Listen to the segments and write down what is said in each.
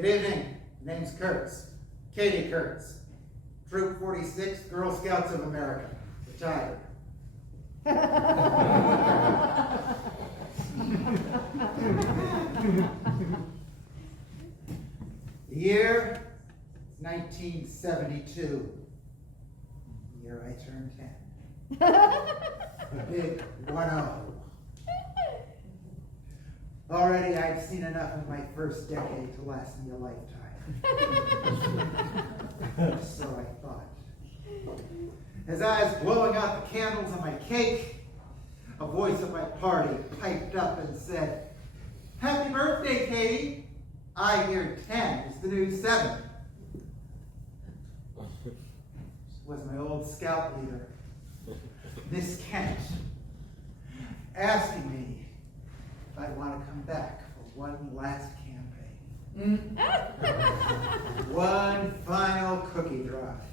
Good evening. Name's Kurtz. Katie Kurtz. Troop 46, Girl Scouts of America. Retired. The year 1972. The year I turned 10. A big 1-0. Already I've seen enough of my first decade to last me a lifetime. So I thought. As I was blowing out the candles on my cake, a voice at my party piped up and said, "Happy birthday, Katie. I hear 10 is the new 7. This was my old scout leader, Miss Kent, asking me if I want to come back for one last campaign. One final cookie drive.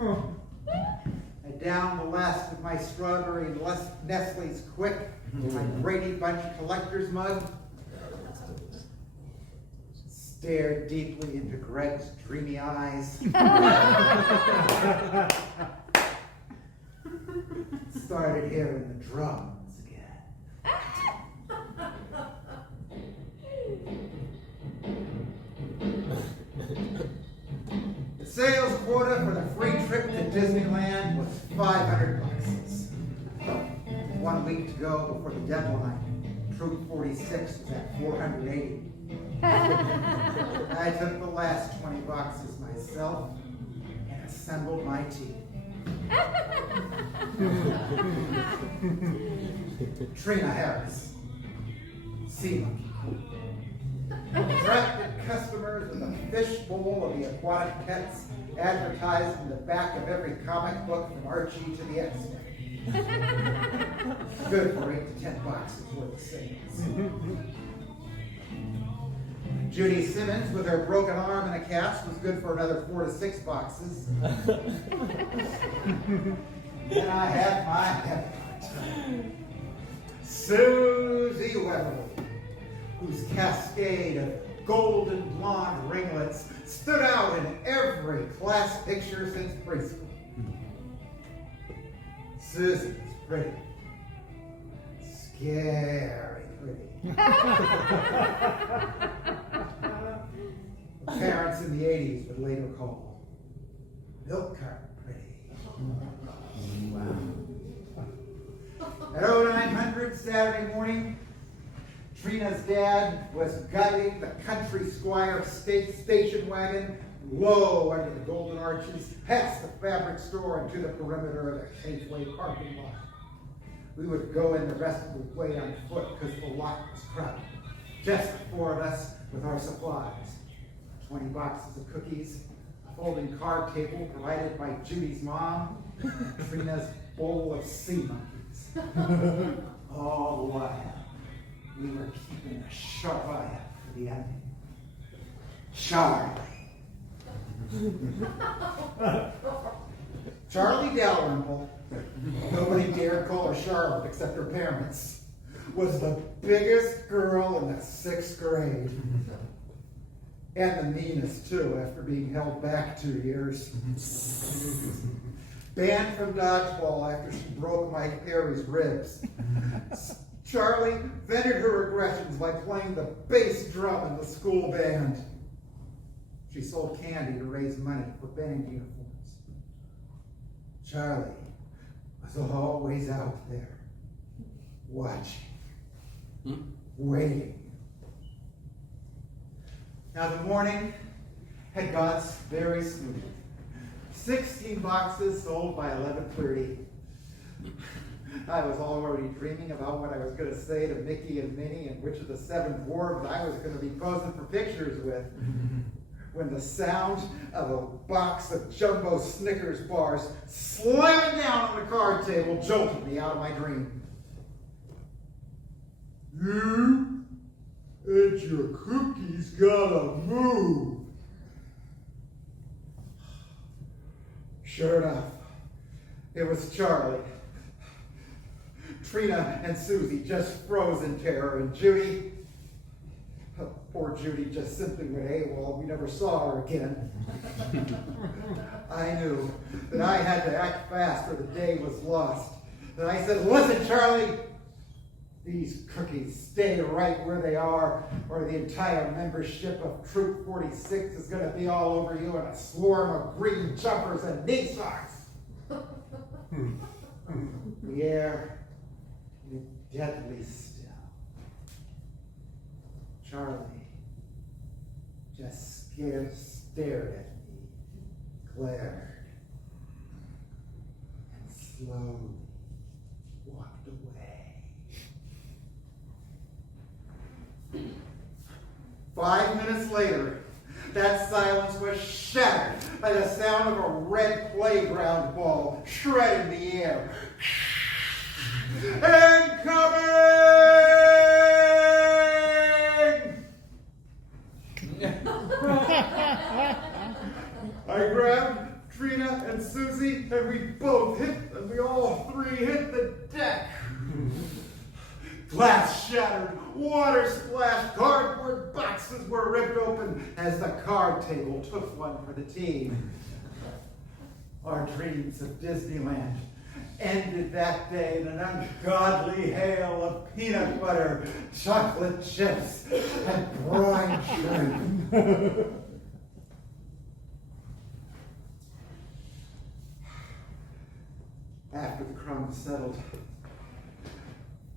I downed the last of my strawberry and Nestle's Quick in my Brady Bunch collector's mug. Stared deeply into Greg's dreamy eyes. Started hearing the drums again. The sales quota for the free trip to Disneyland was 500 bucks. 1 week to go before the deadline. Troop 46 was at 480. I took the last 20 boxes myself and assembled my team. Trina Harris, Sea Monkey. Attracted customers with a fishbowl of the aquatic pets advertised in the back of every comic book from Archie to the X-Men. Good for 8 to 10 boxes worth of sales. Judy Simmons, with her broken arm and a cast, was good for another 4 to 6 boxes. And I had my head. Susie Weatherly, whose cascade of golden blonde ringlets stood out in every class picture since preschool. Susie was pretty. Scary pretty. Parents in the 80s would later call milk carton pretty. Wow. At 0900 Saturday morning, Trina's dad was guiding the country squire station wagon low under the golden arches, past the fabric store and to the perimeter of the Safeway parking lot. We would go in the rest of the way on foot because the lot was crowded. Just the 4 of us with our supplies. 20 boxes of cookies, a folding card table provided by Judy's mom, Trina's bowl of sea monkeys. All the while, we were keeping a sharp eye out for the enemy. Charlie Dalrymple, nobody dared call her Charlotte except her parents, was the biggest girl in the 6th grade. And the meanest, too, after being held back 2 years. Banned from dodgeball after she broke Mike Perry's ribs. Charlie vented her aggressions by playing the bass drum in the school band. She sold candy to raise money for band uniforms. Charlie was always out there, watching, waiting. Now the morning had gone very smooth. 16 boxes sold by 11:30. I was already dreaming about what I was going to say to Mickey and Minnie and which of the 7 dwarves I was going to be posing for pictures with. When the sound of a box of jumbo Snickers bars slamming down on the card table jolted me out of my dream. You and your cookies gotta move. Sure enough, it was Charlie. Trina and Susie just froze in terror, and Judy, poor Judy just simply went AWOL. We never saw her again. I knew that I had to act fast or the day was lost. And I said, listen, Charlie, these cookies stay right where they are, or the entire membership of Troop 46 is going to be all over you in a swarm of green jumpers and knee socks. The air is deadly still. Charlie just stared at me, glared, and slowly walked away. 5 minutes later, that silence was shattered by the sound of a red playground ball shredding the air. Incoming! I grabbed Trina and Susie, and we both hit, and we all three hit the deck. Glass shattered, water splashed, cardboard boxes were ripped open as the card table took one for the team. Our dreams of Disneyland ended that day in an ungodly hail of peanut butter, chocolate chips, and brine shrimp. After the crumbs settled,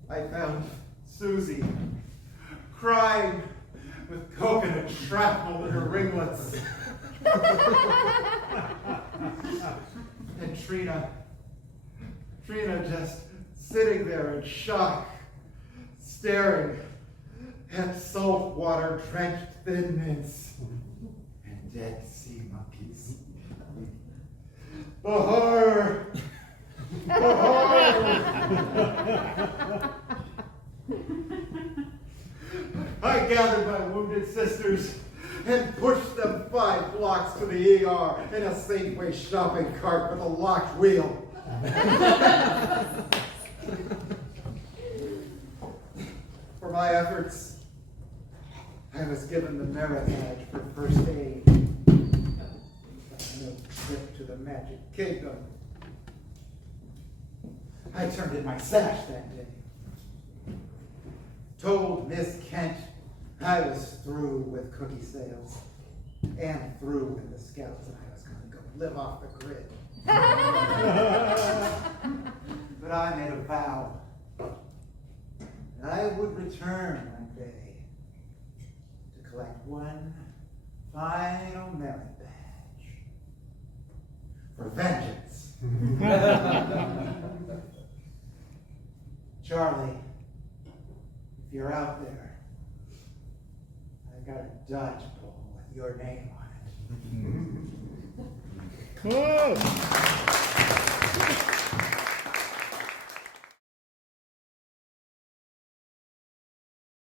I found Susie crying with coconut shrapnel in her ringlets. And Trina just sitting there in shock, staring at saltwater drenched thin mints and dead sea monkeys. The horror! The horror! I gathered my wounded sisters and pushed them 5 blocks to the ER in a Safeway shopping cart with a locked wheel. For my efforts, I was given the merit badge for first aid. No trip to the Magic Kingdom. I turned in my sash that day. Told Miss Kent I was through with cookie sales and through with the Scouts, and I was going to go live off the grid. But I made a vow that I would return one day to collect one final merit badge for vengeance. Charlie, if you're out there, I've got a dodgeball with your name on it. Cool.